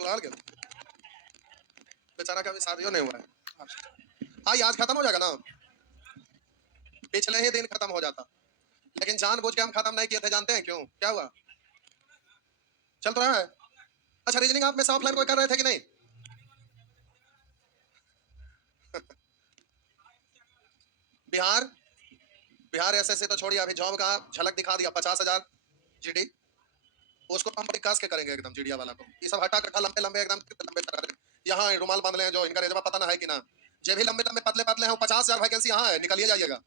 ससुराल गया बेचारा का भी शादियों नहीं हुआ है। हाँ आज खत्म हो जाएगा ना, पिछले ही दिन खत्म हो जाता, लेकिन जानबूझ के हम खत्म नहीं किए थे। जानते हैं क्यों? क्या हुआ? चल तो रहा है। अच्छा रीजनिंग आप में से ऑफलाइन कोई कर रहे थे कि नहीं? बिहार बिहार एसएससी तो छोड़िए, अभी जॉब का झलक दिखा दिया 50,000 जीडी, उसको हम बड़ी कास के करेंगे एकदम जीडिया वाला को। ये सब हटा कर लंबे लंबे एकदम लंबे करा देंगे। यहाँ रुमाल बांध ले हैं जो इनका रेजमा पता ना है कि ना, जो भी लंबे लंबे पतले पतले हैं 50,000 वैकेंसी यहाँ है, निकलिए जाइएगा।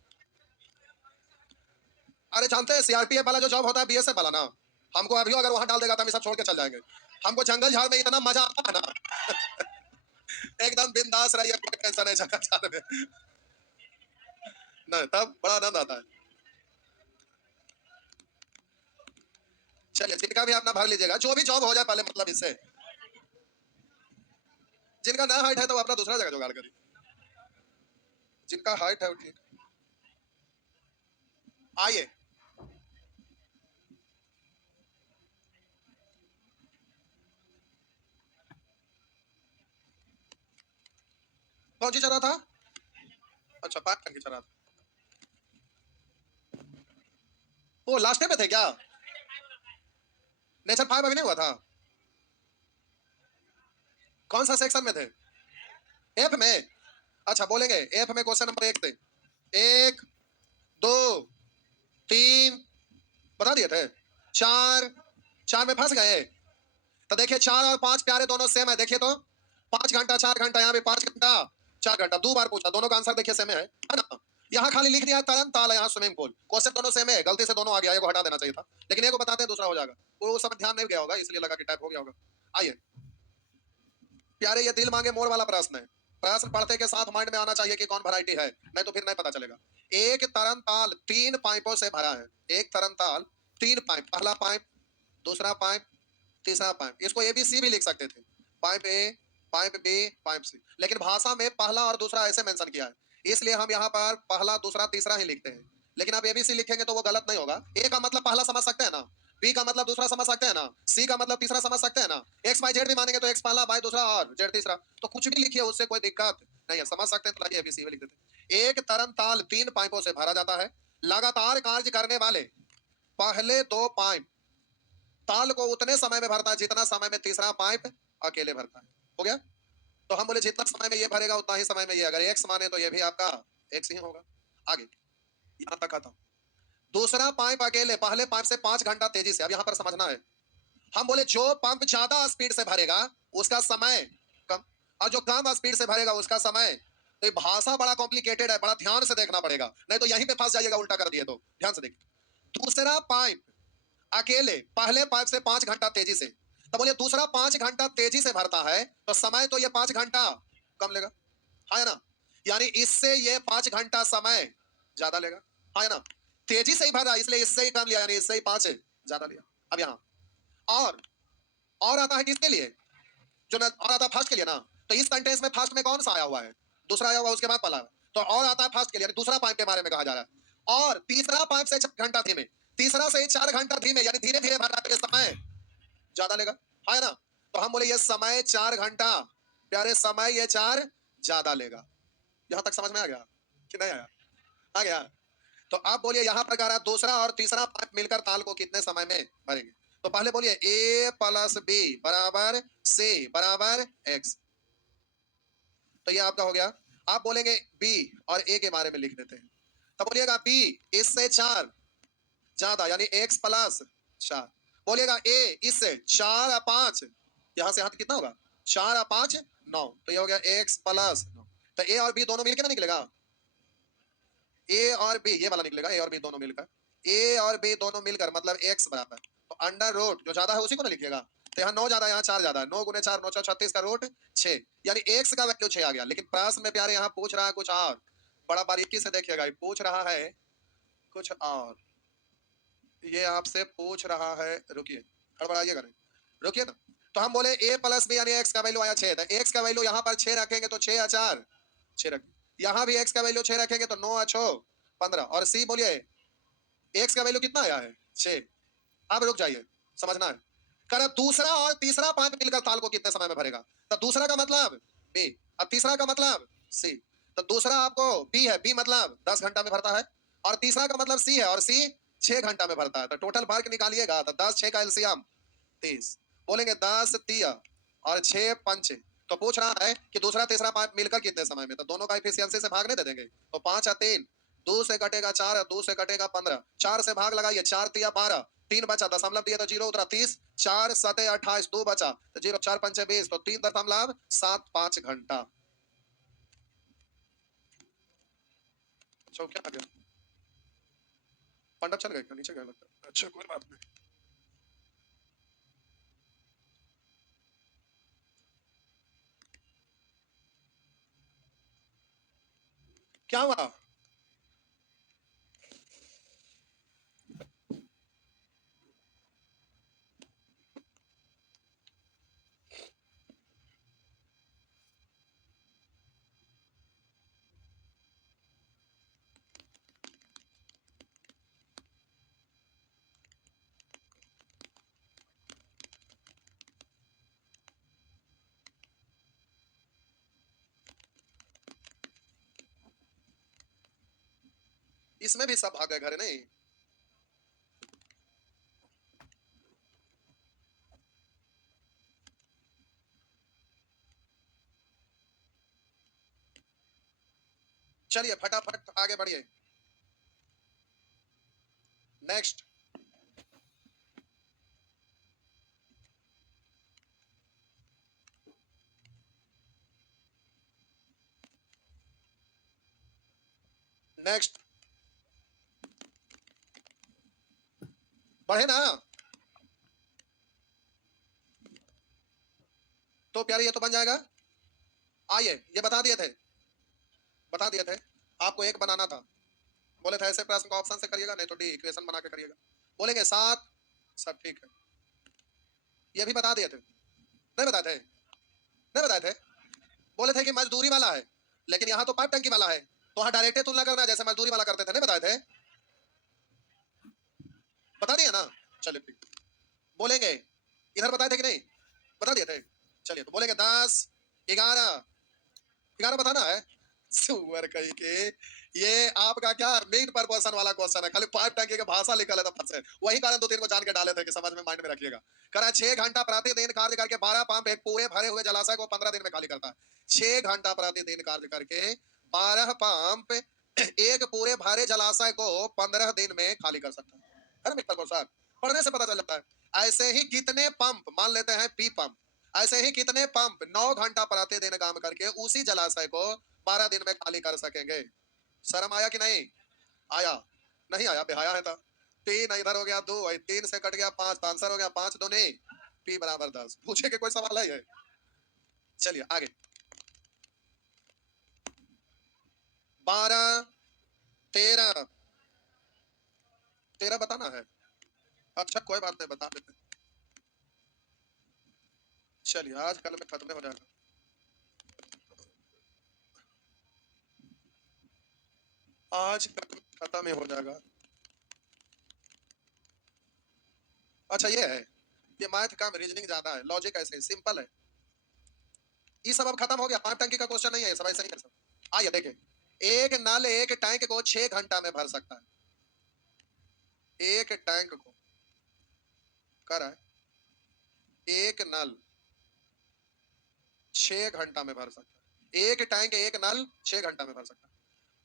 अरे जानते हैं सीआरपीएफ वाला जो जॉब होता है बीएसएफ वाला ना, हमको अभी अगर वहां डाल देगा तो हम सब छोड़ के चल जाएंगे। हमको जंगल झाड़ में इतना मजा आता है ना एकदम बिंदास रहिए, कोई टेंशन नहीं जंगल झाड़ में नहीं, तब बड़ा आनंद आता है। चलिए जिनका भी अपना भाग लीजिएगा, जो भी जॉब हो जाए पहले, मतलब इससे जिनका ना हाइट है तो अपना दूसरा जगह जुगाड़ करिए, जिनका हाइट है वो ठीक। आइए कौन सी चला था? अच्छा पार्ट की चला था, वो लास्ट पे थे क्या? नेचर 5 अभी नहीं हुआ था? कौन सा सेक्शन में थे? एफ में? अच्छा बोलेंगे एफ में क्वेश्चन नंबर 1 थे, 1 2 3 बता दिए थे, 4 में फंस गए। तो देखिए 4 और 5 प्यारे दोनों सेम है, देखिए तो 5 घंटा 4 घंटा, यहाँ भी 5 घंटा 4 घंटा, 2 बार पूछा, दोनों का आंसर देखिए सेम है ना? यहाँ खाली लिख दिया तरन ताल, यहाँ स्विमिंग पूल, क्वेश्चन दोनों सेम है, गलती से दोनों आ गया, एक को हटा देना चाहिए था, लेकिन एक को बताते हैं दूसरा हो जाएगा, वो सब ध्यान नहीं गया होगा इसलिए लगा कि टाइप हो गया होगा। आइए प्यारे, ये दिल मांगे मोड़ वाला प्रश्न है, प्रश्न पढ़ते के साथ माइंड में आना चाहिए कि कौन वैरायटी है, नहीं तो फिर नहीं पता चलेगा। एक तरन ताल 3 पाइपों से भरा है, एक तरन ताल 3 पाइप, पहला पाइप, दूसरा पाइप, तीसरा पाइप, इसको ए बी सी भी लिख सकते थे, pipe A, pipe B, pipe C, लेकिन भाषा में पहला और दूसरा ऐसे मेंशन किया है, इसलिए हम यहाँ पर पहला दूसरा तीसरा ही लिखते हैं। लेकिन आप एबीसी लिखेंगे तो वो गलत नहीं होगा, ए का मतलब पहला समझ सकते हैं ना, बी का मतलब दूसरा समझ सकते हैं ना, सी का मतलब तीसरा समझ सकते हैं ना, एक्स वाई जेड भी मानेंगे तो एक्स पहला, वाई दूसरा और जेड तीसरा, तो कुछ भी लिखिए उससे कोई दिक्कत नहीं है, समझ सकते हैं तो एबीसी लिख देते। एक तरन ताल 3 पाइपों से भरा जाता है, लगातार कार्य करने वाले पहले 2 पाइप ताल को उतने समय में भरता है जितना समय में तीसरा पाइप अकेले भरता है। हो गया? तो हम बोले जितना समय में ये भरेगा उतना ही समय में ये, अगर एक्स माने तो ये भी आपका एक्स ही होगा। आगे यहां तक आता हूं, दूसरा पाइप अकेले पहले पाइप से 5 घंटा तेजी से, अब यहां पर समझना है, हम बोले जो पंप ज्यादा स्पीड से भरेगा उसका समय कम, और जो कम स्पीड से भरेगा उसका समय, तो ये भाषा बड़ा कॉम्प्लिकेटेड है, बड़ा ध्यान से देखना पड़ेगा, नहीं तो यहीं पे फंस जाइएगा उल्टा कर दिए तो। ध्यान से देखिए, दूसरा पाइप अकेले पहले पाइप से 5 घंटा तेजी से, तो बोलिए दूसरा 5 घंटा तेजी से भरता है तो समय तो ये 5 घंटा कम लेगा, है ना? यानी इससे ये 5 घंटा समय ज्यादा लेगा, है ना? तेजी से ही भरा इसलिए इससे ही कम लिया, यानी इससे ही 5 ज्यादा लिया। अब यहाँ और आता है किसके लिए? जो ना और आता है फर्स्ट के लिए ना, तो इस सेंटेंस में फर्स्ट में कौन सा आया हुआ है? दूसरा आया हुआ है, उसके बाद पहला, तो और आता है फर्स्ट के लिए, दूसरा पाइप के बारे में कहा जा रहा है। और तीसरा पाइप से 4 घंटा धीमे, तीसरा से 4 घंटा धीमे, यानी धीरे धीरे भरना है, समय ज्यादा लेगा, है ना? तो हम बोले ये समय 4 घंटा, प्यारे समय ये 4 ज्यादा लेगा। यहां तक समझ में आ गया कि नहीं आया? आ गया? तो आप बोलिए यहाँ पर कह रहा है दूसरा और तीसरा पाइप मिलकर ताल को कितने समय में भरेंगे? तो पहले बोलिए ए प्लस बी बराबर सी बराबर एक्स, तो ये आपका हो गया। आप बोलेंगे बी और ए के बारे में लिख देते हैं, तो बोलिएगा बी इससे 4 ज्यादा, यानी एक्स प्लस 4, बोलिएगा ए इससे 4 और 5, यहां से यहां तक कितना होगा? 4 और 5 9, तो ये हो गया एक्स प्लस 9, तो ए और बी दोनों मिलकर ना निकलेगा, ए और बी ये वाला निकलेगा, ए और बी दोनों मिलकर, ए और बी दोनों मिलकर मतलब एक्स बराबर, तो अंडर रूट जो ज्यादा है उसी को ना लिखिएगा, तो यहाँ 9 ज्यादा, यहाँ 4 ज्यादा है, 9 गुने 4 9 4 36 का रूट 6, यानी एक्स का वैल्यू 6 आ गया। लेकिन प्रश्न में प्यारे यहाँ पूछ रहा है कुछ और, बड़ा बारीकी से देखिएगा, पूछ रहा है कुछ और, ये आपसे पूछ रहा है, रुकिए हड़बड़ाइएगा नहीं, रुकिए ना। तो हम बोले ए प्लस बी यानी एक्स का वैल्यू आया 6, तो एक्स का वैल्यू यहाँ पर 6 रखेंगे तो 6 4 6 रखेंगे, यहाँ भी एक्स का वैल्यू 6 रखेंगे तो 9 6 15, और सी बोलिए एक्स का वैल्यू कितना आया है 6। अब रुक जाइए, समझना है, करा दूसरा और तीसरा पाइप मिलकर ताल को कितने समय में भरेगा? तो दूसरा का मतलब बी, अब तीसरा का मतलब सी। तो दूसरा आपको बी है, बी मतलब 10 घंटा में भरता है, और तीसरा का मतलब सी है, और सी 6 घंटा में भरता है। तो टोटल वर्क निकालिएगा, तो 10 6 का एलसीएम 30। बोलेंगे 10 तिया और 6 पंच। तो पूछ रहा है कि दूसरा तीसरा पाइप मिलकर कितने समय में, तो दोनों का एफिशिएंसी से भागने दे देंगे। तो 5 और 3, 2 से कटेगा 4, 2 से कटेगा 15, 4 से भाग लगाइए, 4 तिया 12, 3 बचा, दशमलव दिया तो 0 उतरा 30, 4 7 28, 2 बचा तो 0, 4 5 20, तो 3.75 घंटा। क्या आ गया? पंडप चल गए क्या? नीचे गए लगता है। अच्छा कोई बात नहीं। क्या हुआ? इसमें भी सब भाग गए घर नहीं? चलिए फटाफट आगे बढ़िए। नेक्स्ट, नेक्स्ट बढ़े ना? तो प्यारे ये तो बन जाएगा। आइए ये बता दिए थे आपको एक बनाना था। बोले थे ऐसे प्रश्न को ऑप्शन से करिएगा, नहीं तो डी इक्वेशन बना के करिएगा। बोलेंगे 7, सब ठीक है। ये भी बता दिए थे, नहीं बताए थे? नहीं बताए थे? बोले थे कि मजदूरी वाला है, लेकिन यहाँ तो पाइप टंकी वाला है, तो वहाँ डायरेक्ट तुलना करना जैसे मजदूरी वाला करते थे। नहीं बताए थे? बता दिया ना? चलिए ठीक। बोलेंगे इधर बताए थे कि नहीं? बता दिए थे। चलिए तो बोलेंगे 10 11, 11 बताना है। सुअर कहीं के, ये आपका क्या मेन पर्पसन वाला क्वेश्चन है, खाली पाइप टंकी का भाषा लिखा है तो फंसे। वही कारण 2 3 को जान के डाले थे कि समझ में माइंड में रखिएगा। करा 6 घंटा प्रतिदिन कार्य करके 12 पंप एक पूरे भरे हुए जलाशय को 15 दिन में खाली करता है। 6 घंटा प्रतिदिन कार्य करके 12 पंप एक पूरे भरे जलाशय को 15 दिन में खाली कर सकता है ना मित्र प्रसाद? पढ़ने से पता चल जाता है। ऐसे ही कितने पंप, मान लेते हैं पी पंप, ऐसे ही कितने पंप 9 घंटा प्रतिदिन काम करके उसी जलाशय को 12 दिन में खाली कर सकेंगे? शर्म आया कि नहीं आया? नहीं आया, बेहाया है था। 3 इधर हो गया 2, 3 से कट गया 5, तो आंसर हो गया 5 दूनी पी बराबर 10। पूछे कि कोई सवाल है? चलिए आगे। 12 13, 13 बताना है। अच्छा कोई बात नहीं, बता देते। चलिए आज कल में खत्म हो जाएगा। आज कल में खत्म ही हो जाएगा। अच्छा ये है, ये मैथ का रीजनिंग ज्यादा है, लॉजिक ऐसे सिंपल है। ये सब अब खत्म हो गया, पाइप टंकी का क्वेश्चन नहीं है, सब ऐसे ही है सब। आइए देखें, एक नल एक टैंक को 6 घंटा में भर सकता है। एक टैंक को कर रहा है, एक नल 6 घंटा में भर सकता है। एक टैंक एक नल 6 घंटा में भर सकता है।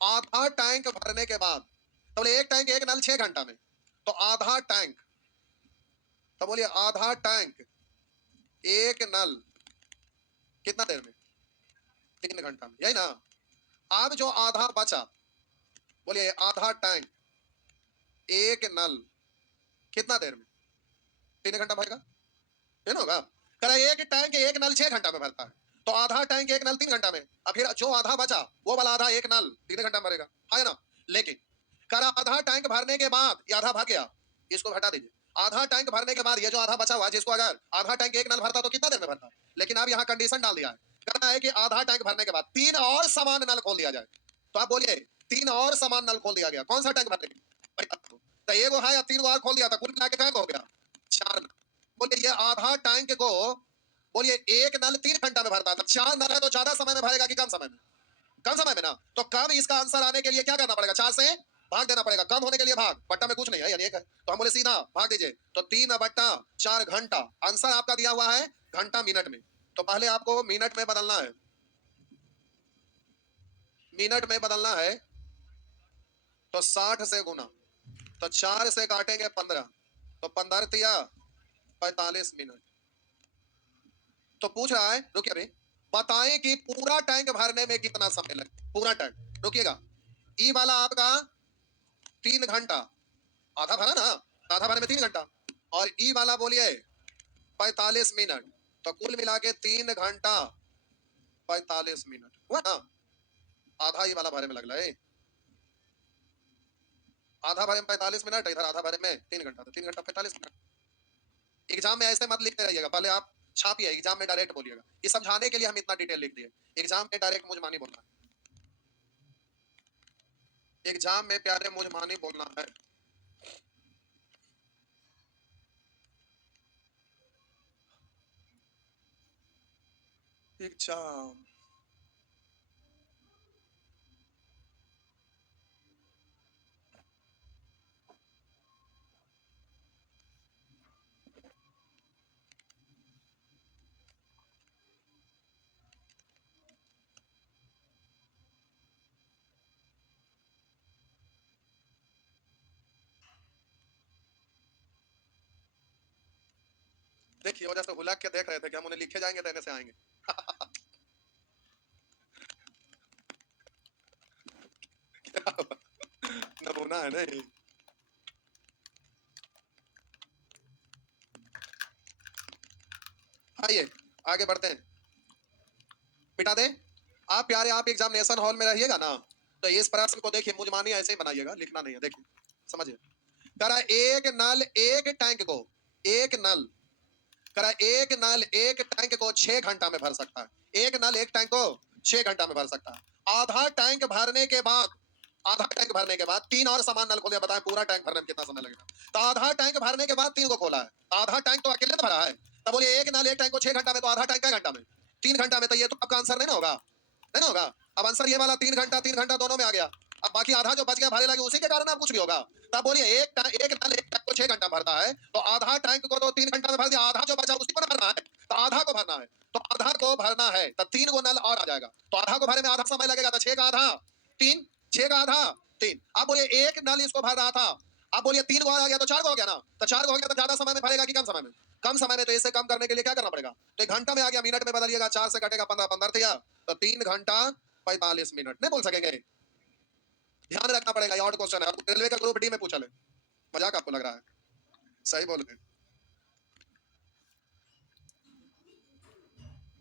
आधा टैंक भरने के बाद, तो बोले एक टैंक एक नल 6 घंटा में, तो आधा टैंक, तो बोलिए आधा टैंक एक नल कितना देर में? 3 घंटा में, यही ना? अब जो आधा बचा, बोलिए आधा टैंक एक नल कितना देर में? 3 घंटा भरेगा, ये ना होगा? करा एक टैंक एक नल 6 घंटा में भरता है, तो आधा टैंक एक नल 3 घंटा में, अब फिर जो आधा बचा वो वाला आधा एक नल 3 घंटा में भरेगा, है ना? लेकिन करा आधा टैंक भरने के बाद ये आधा भाग गया, इसको हटा दीजिए। आधा टैंक भरने के बाद ये जो आधा बचा हुआ, जिसको अगर आधा टैंक एक नल भरता तो कितना देर में भरता? लेकिन अब यहाँ कंडीशन डाल दिया है, कहना है कि आधा टैंक भरने के बाद 3 और समान नल खोल दिया जाए। तो आप बोलिए 3 और समान नल खोल दिया गया, कौन सा टैंक भरने? तो एगो है या 3 बार खोल दिया था, कुल मिला के क्या हो गया? 4 नल। बोलिए ये आधा टैंक को, बोलिए एक नल 3 घंटा में भरता था, 4 नल है तो ज्यादा समय में भरेगा कि कम समय में? कम समय में ना। तो कम इसका आंसर आने के लिए क्या करना पड़ेगा? 4 से भाग देना पड़ेगा। कम होने के लिए भाग, बट्टा में कुछ नहीं है, यानी एक है, तो हम बोले सीधा भाग दीजिए। तो 3/4 घंटा आंसर आपका दिया हुआ है घंटा मिनट में। तो पहले आपको मिनट में बदलना है, मिनट में बदलना है। तो 60 से गुना, तो 4 से काटेंगे 15, तो 15 तिया 45 मिनट। तो पूछ रहा है, रुकिए अभी, बताएं कि पूरा टैंक भरने में कितना समय लगे? पूरा टैंक, रुकिएगा, ई वाला आपका 3 घंटा, आधा भरा ना, आधा भरे में 3 घंटा, और ई वाला बोलिए 45 मिनट, तो कुल मिला के 3 घंटा 45 मिनट हुआ ना। आधा ई वाला भरे में लग रहा है, आधा भरे में 45 मिनट, इधर आधा भरे में 3 घंटा, तो 3 घंटा 45 मिनट। एग्जाम में ऐसे मत लिखते रहिएगा, पहले आप छापिए, एग्जाम में डायरेक्ट बोलिएगा। ये समझाने के लिए हम इतना डिटेल लिख दिए, एग्जाम में डायरेक्ट मुझ मानी बोलना है, एग्जाम में प्यारे मुझ मानी बोलना है। एग्जाम देखिए, वजह से हुलक के देख रहे थे कि हम उन्हें लिखे जाएंगे तो से आएंगे। नमूना है नहीं। आइए आगे बढ़ते हैं, मिटा दे। आप प्यारे, आप एग्जामिनेशन हॉल में रहिएगा ना, तो इस प्रश्न को देखिए, मुझमानी ऐसे ही बनाइएगा, लिखना नहीं है, देखिए समझिए। करा एक नल एक टैंक को, एक नल करा एक नल एक टैंक को 6 घंटा में भर सकता है। एक नल एक टैंक को 6 घंटा में भर सकता है। आधा टैंक भरने के बाद, आधा टैंक भरने के बाद 3 और समान नल खोले, बताएं पूरा टैंक भरने में कितना समय लगेगा? तो आधा टैंक भरने के बाद 3 को खोला है, आधा टैंक तो अकेले तो भरा है, तब बोलिए एक नल एक टैंक को 6 घंटा में, तो आधा टैंक क्या घंटा में? 3 घंटा में। तो ये तो आपका आंसर नहीं ना होगा, नहीं ना होगा। अब आंसर ये वाला 3 घंटा दोनों में आ गया। अब बाकी आधा जो बच गया भरे लगे, उसी के कारण आप कुछ भी होगा। तब बोलिए एक नल एक टैंक को 6 घंटा भरता है, तो आधा टैंक को तो 3 घंटा में भर दिया, आधा जो बचा उसी को भरना है, तो आधा को भरना है, तो आधा को भरना है, तो 3 गो नल और आ जाएगा, तो आधा को भरने में आधा समय लगेगा, तो 6 का आधा 3, 6 का आधा 3। आप बोलिए एक नल इसको भर रहा था, आप बोलिए 3 गो आ गया तो 4 गो हो गया ना, तो 4 गो हो गया तो ज्यादा समय में भरेगा कि कम समय में? कम समय में। तो इसे कम करने के लिए क्या करना पड़ेगा? तो 1 घंटा में आ गया, मिनट में बदलिएगा, 4 से कटेगा 15, 15 थिया, तो 3 घंटा 45 मिनट। नहीं बोल सकेंगे, ध्यान रखना पड़ेगा, ये और क्वेश्चन है, रेलवे का ग्रुप डी में पूछा ले, मजाक आपको लग रहा है? सही बोल रहे,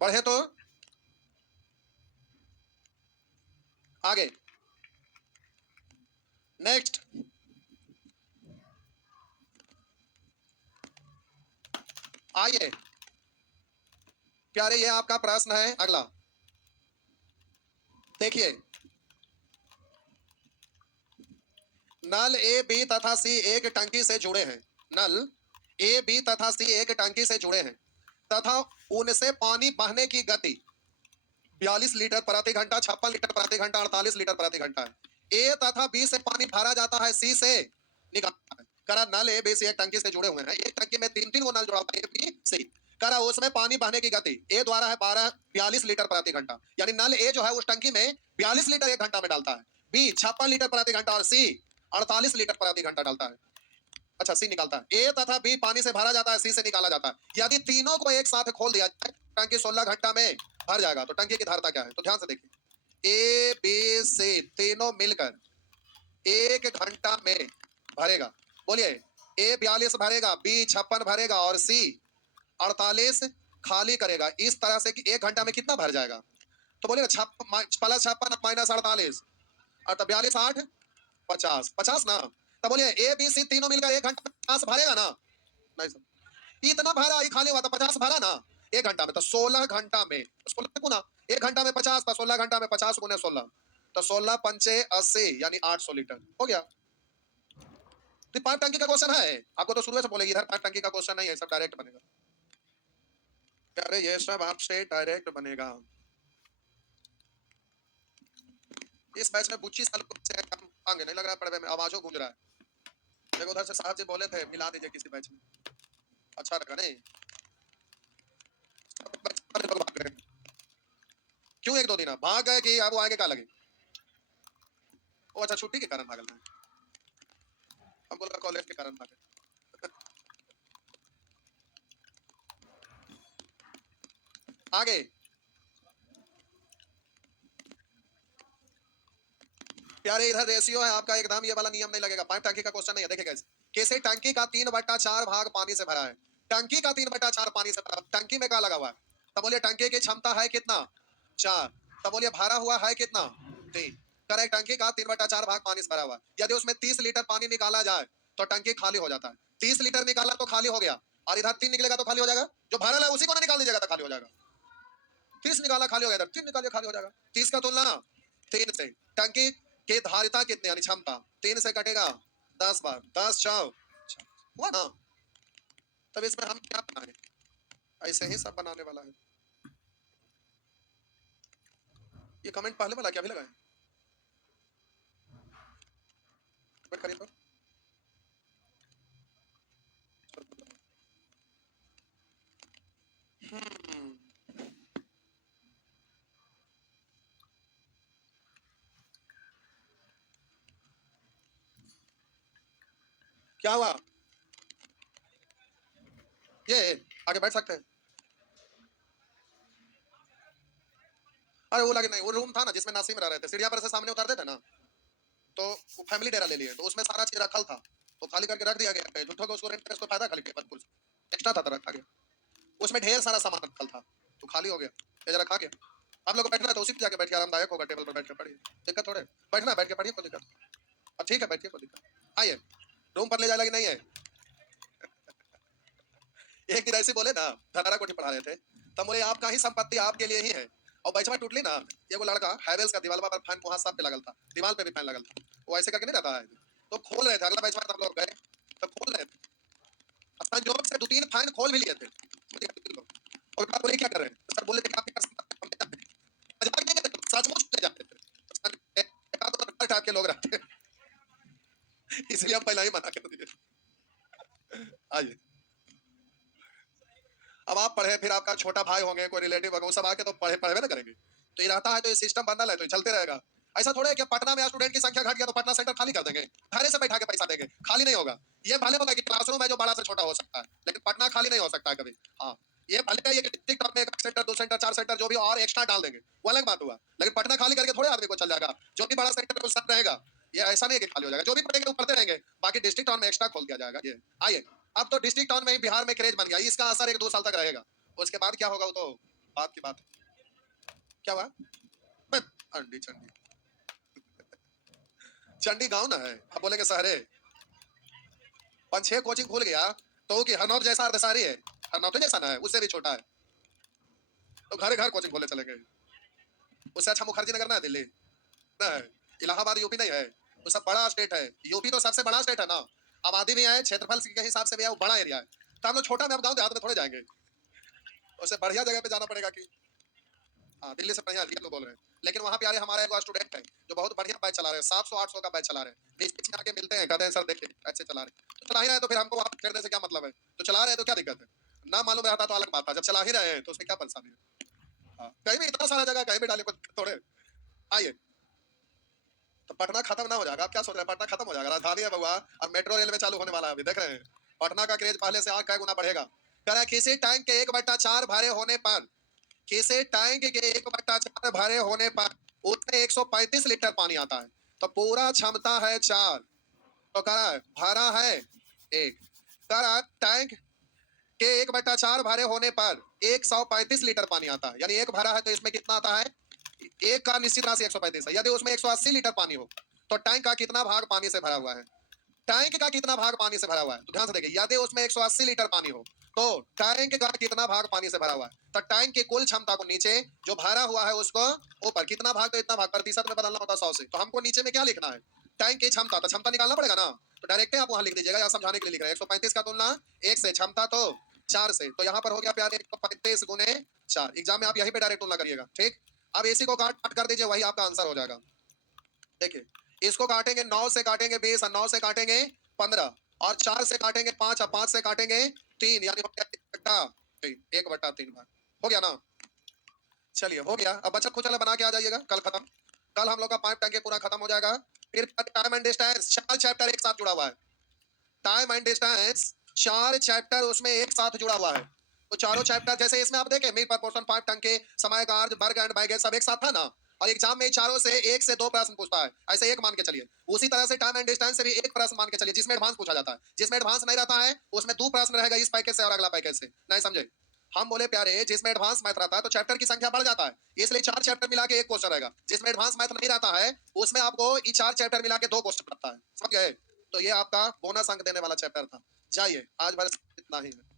बढ़े तो आगे, नेक्स्ट। आइए प्यारे, ये आपका प्रश्न है अगला, देखिए। नल ए बी तथा सी एक टंकी से जुड़े हैं, नल ए बी तथा सी एक टंकी से जुड़े हैं तथा उनसे पानी बहने की गति 42 लीटर प्रति घंटा, 56 लीटर प्रति घंटा, 48 लीटर प्रति घंटा है। ए तथा बी से पानी भरा जाता है, सी से निकालता है। करा नल ए बी सी एक टंकी से जुड़े हुए हैं, एक टंकी में 3 3 गो नल जुड़ा हुआ है, ए बी सी। करा उसमें पानी बहने की गति ए द्वारा है 42 लीटर प्रति घंटा, यानी नल ए जो है उस टंकी में 42 लीटर 1 घंटा में डालता है, बी 56 लीटर प्रति घंटा और सी 48 लीटर प्रति घंटा डालता है। अच्छा, सी निकालता है। ए तथा बी पानी से भरा जाता है, सी से निकाला जाता है। यदि तीनों को एक साथ खोल दिया जाए, टंकी 16 घंटा में भर जाएगा। तो टंकी की धारता क्या है? तो ध्यान से देखिए, ए बी सी तीनों मिलकर 1 घंटा में भरेगा। बोलिए, ए 42 भरेगा, बी 56 भरेगा और सी 48 खाली करेगा, इस तरह से कि 1 घंटा में कितना भर जाएगा? तो बोलिए प्लस 56 माइनस 48, तो 42 8 50, 50 ना। तब बोलिए ए बी सी तीनों मिलकर 1 घंटा में 50 भरेगा ना? नहीं सर, इतना भरा, ये खाली हुआ था, 50 भरा ना 1 घंटा में, तो 16 घंटा में, 16 गुना 1 घंटा में 50, तो 16 घंटा में 50 गुने 16, तो 16 पंचे 80, यानी 800 लीटर हो गया। तो पाइप टंकी का क्वेश्चन है आपको, तो शुरू से बोलेगी इधर पाइप टंकी का क्वेश्चन नहीं है, सब डायरेक्ट बनेगा। अरे ये सब आपसे डायरेक्ट बनेगा। इस बैच में बुच्ची साल से कम आगे नहीं लग रहा है, पढ़वे में आवाजों गूंज रहा है। देखो उधर से साहब जी बोले थे मिला दीजिए किसी बैच में, अच्छा लगा नहीं? लोग भाग गए क्यों? एक दो दिन भाग गए कि अब वो आएंगे क्या लगे? वो अच्छा छुट्टी के कारण भागल है, हमको लगा कॉलेज के कारण भागे। आगे प्यारे इधर रेशियो है आपका एकदम, ये वाला नियम नहीं लगेगा। पाइप टंकी का क्वेश्चन नहीं है। देखिए कैसे टंकी का 3/4 भाग पानी से भरा है। टंकी का 3/4 पानी से भरा, टंकी में क्या लगा हुआ है? तब बोलिए टंकी की क्षमता है कितना? 4। तब बोलिए भरा हुआ है कितना? 3। करेक्ट, टंकी का 3/4 भाग पानी से भरा हुआ है। यदि उसमें 30 लीटर पानी निकाला जाए तो टंकी खाली हो जाता है। 30 लीटर निकाला तो खाली हो गया, और इधर 3 निकलेगा तो खाली हो जाएगा। जो भरल है उसी को निकाल दीजिएगा तो खाली हो जाएगा। 30 निकाला खाली हो गया, इधर 3 निकालिए खाली हो जाएगा। 30 का तुलना 3 से। टंकी की धारिता कितनी यानी क्षमता 3 से कटेगा 10 बार, 10 चाव हुआ ना। तब इसमें हम क्या बनाए? ऐसे ही सब बनाने वाला है। ये कमेंट पहले वाला क्या भी लगाए? कमेंट करिए तो। क्या हुआ? ये आगे बैठ सकते हैं। अरे वो लगे नहीं, वो रूम था ना जिसमें नासिम रह रहे थे, सीढ़िया पर से सामने उतरते थे ना, तो वो फैमिली डेरा ले लिए, तो उसमें सारा चीज रखल था, तो खाली करके रख दिया गया। झूठो को उसको रेंट, उसको फायदा खाली बदपुर एक्स्ट्रा था तो रखा गया। उसमें ढेर सारा सामान रखल था तो खाली हो गया, ये जरा खा गया। आप लोग को बैठना है तो उसी पे जाके बैठिए, आरामदायक होगा, टेबल पर बैठ के पढ़िए, दिक्कत थोड़े। बैठना बैठ के पढ़िए, कोई दिक्कत। ठीक है बैठिए, कोई दिक्कत। आइए रूम पर ले जाए, नहीं है। एक दिन ऐसे बोले ना, धनारा कोठी पढ़ा रहे थे, तब बोले आपका ही संपत्ति आपके लिए ही है। और बैचवा टूटली ना, ये वो लड़का हैवेल्स का दीवार पर फैन वहां सब पे लगल था, दीवार पे भी फैन लगल था, वो ऐसे करके नहीं रहता है, तो खोल रहे थे। अगला बैचवा हम लोग गए तो खोल रहे थे, संजोग से 2-3 फैन खोल भी लिए थे। और बोले क्या कर रहे हैं? सर बोले थे काफी सचमुच ले जाते थे, टाइप के लोग रहते, इसलिए हम पहले ही मना कर दिए। आइए अब आप पढ़े, फिर आपका छोटा भाई होंगे, कोई रिलेटिव होगा, वो सब आके तो पढ़े ना करेंगे। तो ये रहता है, तो ये सिस्टम बनल है, तो ये चलते रहेगा। ऐसा थोड़ा है कि पटना में स्टूडेंट की संख्या घट गया तो पटना सेंटर खाली कर देंगे, धारे से बैठा के पैसा देंगे, खाली नहीं होगा। ये भले होगा कि क्लासरूम है जो बड़ा से छोटा हो सकता है, लेकिन पटना खाली नहीं हो सकता है कभी। हाँ ये भले ये डिस्ट्रिक्ट में 1 सेंटर 2 सेंटर 4 सेंटर जो भी और एक्स्ट्रा डाल देंगे, वो अलग बात हुआ, लेकिन पटना खाली करके थोड़े आदमी को चल जाएगा। जो भी बड़ा सेंटर को सब रहेगा, ये ऐसा नहीं है कि खाली हो जाएगा। जो भी पढ़ेंगे वो पढ़ते रहेंगे, बाकी डिस्ट्रिक्ट टाउन में एक्स्ट्रा खोल दिया जाएगा। ये आइए, अब तो डिस्ट्रिक्ट टाउन में ही बिहार में क्रेज बन गया, इसका असर 1-2 साल तक रहेगा, उसके बाद क्या होगा वो तो बात की बात है। क्या हुआ? अंडी चंडी, चंडी गांव ना है, आप बोलेंगे शहरे। 5-6 कोचिंग खुल गया तो कि हरनौत जैसा अर्धसारी है, हरनौत जैसा ना है, उससे भी छोटा है, तो घर घर कोचिंग खोले चले गए। उससे अच्छा मुखर्जी नगर ना है, दिल्ली ना है, इलाहाबाद यूपी नहीं है, तो सब बड़ा स्टेट है। यूपी तो सबसे बड़ा स्टेट है ना, आबादी भी है, क्षेत्रफल के हिसाब से भी है, वो बड़ा एरिया है। तो हम लोग छोटा में, अब गाँव देहात में थोड़े जाएंगे, उससे बढ़िया जगह पे जाना पड़ेगा कि हाँ दिल्ली से बढ़िया लोग बोल रहे हैं। लेकिन वहाँ प्यारे हमारे एक स्टूडेंट है जो बहुत बढ़िया बैच चला रहे हैं, 700-800 का बैच चला रहे हैं। बीच बीच में आके मिलते हैं, कहते हैं सर देखिए अच्छे चला रहे हैं, तो चला ही रहे, तो फिर हमको वहाँ छेड़ने से क्या मतलब है? तो चला रहे हैं तो क्या दिक्कत है? ना मालूम रहता तो अलग बात था, जब चला ही रहे हैं तो उसमें क्या परेशानी है? हाँ कहीं भी इतना सारा जगह कहीं भी डाले थोड़े। आइए तो पटना खत्म ना हो जाएगा, आप क्या सोच रहे हैं? पटना खत्म हो जाएगा, राजधानी है बउआ, अब मेट्रो रेलवे चालू होने वाला है, अभी देख रहे हैं। पटना का क्रेज पहले से 8 गुना बढ़ेगा। कह रहा है किसी टैंक के 1/4 भरे होने पर, किसी टैंक के 1/4 भरे होने पर उसमें 135 लीटर पानी आता है, तो पूरा क्षमता है 4, तो कह रहा है भरा है 1। कह रहा है टैंक के 1/4 भरे होने पर 135 लीटर पानी आता है, यानी एक भरा है तो इसमें कितना आता है? एक का निश्चित राशि 135 है। यदि उसमें 180 लीटर पानी हो तो टैंक का कितना भाग पानी से भरा हुआ है? टैंक का कितना भाग पानी से भरा हुआ है? तो ध्यान से देखिए, यदि उसमें 180 लीटर पानी हो तो टैंक का कितना भाग पानी से भरा हुआ है? तो टैंक की कुल क्षमता को नीचे, जो भरा हुआ है उसको ऊपर, कितना भाग तो इतना भाग, प्रतिशत में बदलना होता है 100 से, तो हमको नीचे में क्या लिखना है? टैंक की क्षमता, तो क्षमता निकालना पड़ेगा ना, तो तो डायरेक्ट आप वहां लिख दीजिएगा, या समझाने के लिए लिख रहे हैं। 135 का तुलना 1 से, क्षमता तो 4 से, तो यहाँ पर हो गया प्यारे 135 गुने 4। एग्जाम में आप यहीं पे डायरेक्ट तुलना करिएगा, ठीक। अब इसी को काट काट कर दीजिए, वही आपका आंसर हो जाएगा। देखिए, इसको काटेंगे 9 से काटेंगे 20, और 9 से काटेंगे 15, और 4 से काटेंगे 5, और 5 से काटेंगे 3, यानी हो गया 1/3 बार। हो गया ना? चलिए हो गया। अब बचत खुचला बना के आ जाइएगा, कल खत्म। कल हम लोग का पाइप टंकी पूरा खत्म हो जाएगा। फिर टाइम एंड डिस्टेंस 4 चैप्टर एक साथ जुड़ा हुआ है। टाइम एंड डिस्टेंस 4 चैप्टर उसमें एक साथ जुड़ा हुआ है। तो चारों चैप्टर जैसे इसमें आप देखें, मीट प्रपोर्शन, पाइप टंकी, समय कार्य, वर्ग एंड बैगेज, सब एक साथ था ना। और एग्जाम में चारों से 1 से 2 प्रश्न पूछता है, ऐसे एक मान के चलिए। उसी तरह से टाइम एंड डिस्टेंस से भी एक प्रश्न मान के चलिए, जिसमें एडवांस पूछा जाता है। जिसमें एडवांस नहीं रहता है उसमें 2 प्रश्न रहेगा, इस पैकेज से और अगला पैकेज से। नहीं समझे? हम बोले प्यारे, जिसमें एडवांस मैथ रहता है तो चैप्टर की संख्या बढ़ जाता है, इसलिए 4 चैप्टर मिला के एक क्वेश्चन रहेगा। जिसमें एडवांस मैथ नहीं रहता है उसमें आपको ये 4 चैप्टर मिला के 2 क्वेश्चन रहता है। समझ गए? तो ये आपका बोनस अंक देने वाला चैप्टर था। जाइए, आज बस इतना ही है।